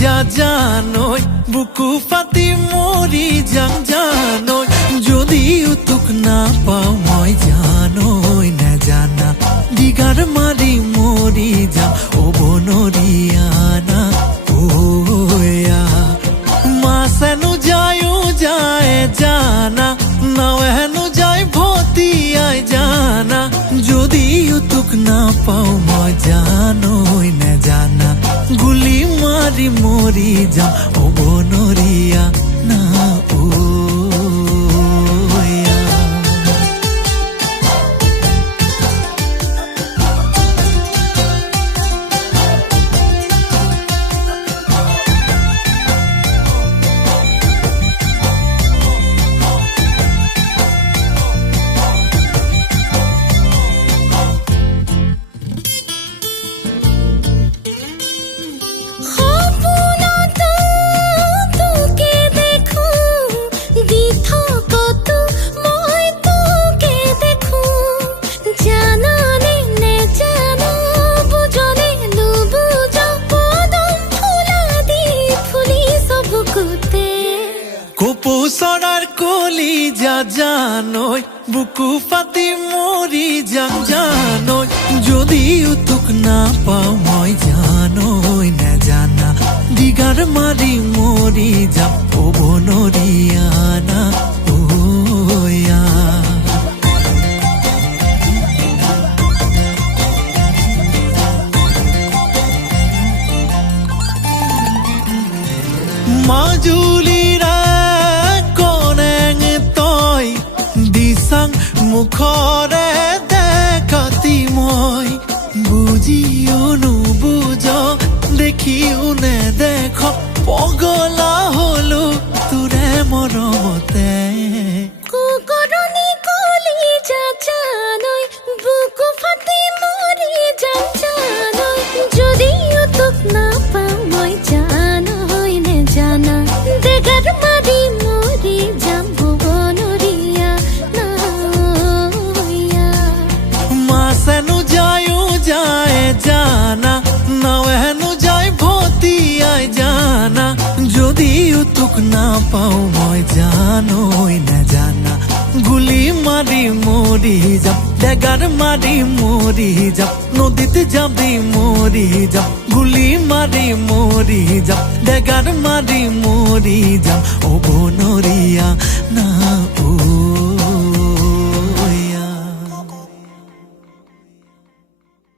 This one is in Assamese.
যা জানই বুকু পাতি মৰি যাম জানই যদিও তোক নাপাওঁ মই জানই নাজানা দিগাৰ মাৰি মৰি যাম অ বনৰীয়ানা ওয়া মাছেনো যায়ও যায় জানা নাওহেনো যায় ভতিয়াই জানা যদিও তোক নাপাওঁ মই জানই নাজানা গুলি মাৰি মৰি যাম অ বনৰীয়া না কোপোচৰাৰ কলি যা জানই বুকু পাতি মৰি যাম জানই যদিও তোক নাপাওঁ মই জানই নাজানা দিগাৰ মাৰি মৰি যাম অ বনৰীয়ানা ওয়া মাজুলীৰ মুখৰে দেখাতি মই বুজিও নুবুজ দেখিও নেদেখ পগলা হলো তোৰে মৰমতে কুকৰণি কলি যা জানই বুকু ফাটি মৰি যাম জানই যদিও তোক নাপাওঁ মই জানই নাজানা দেগাৰ মাৰি মৰি যাম বনৰীয়া মাছেনো যায়ও যায় জানা নাওহেনো যায় ভতিয়াই জানা যদিও তোক নাপাওঁ মই জানই নাজানা গুলি মাৰি মৰি যাম ডেগাৰ মাৰি মৰি যাম নদীত যাবি মৰি যাম গুলি মাৰি মৰি যাম ডেগাৰ মাৰি মৰি যাম অ বনৰীয়া